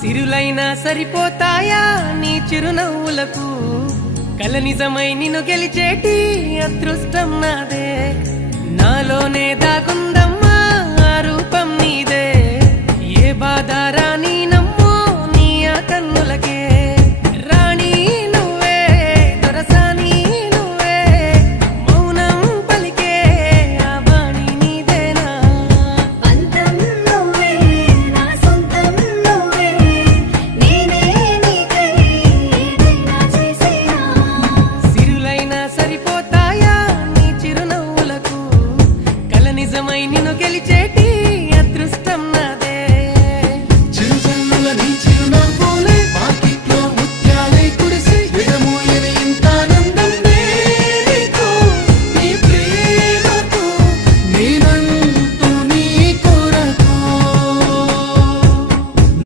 సిరులైనా సరిపోతాయా నీ చిరునవ్వులకు కల నిజమై నిన్ను గెలిచేటి అదృష్టం నాదే నాలోనే దాగుందమ్మా ఆ రూపం నీదే ఏ బాధ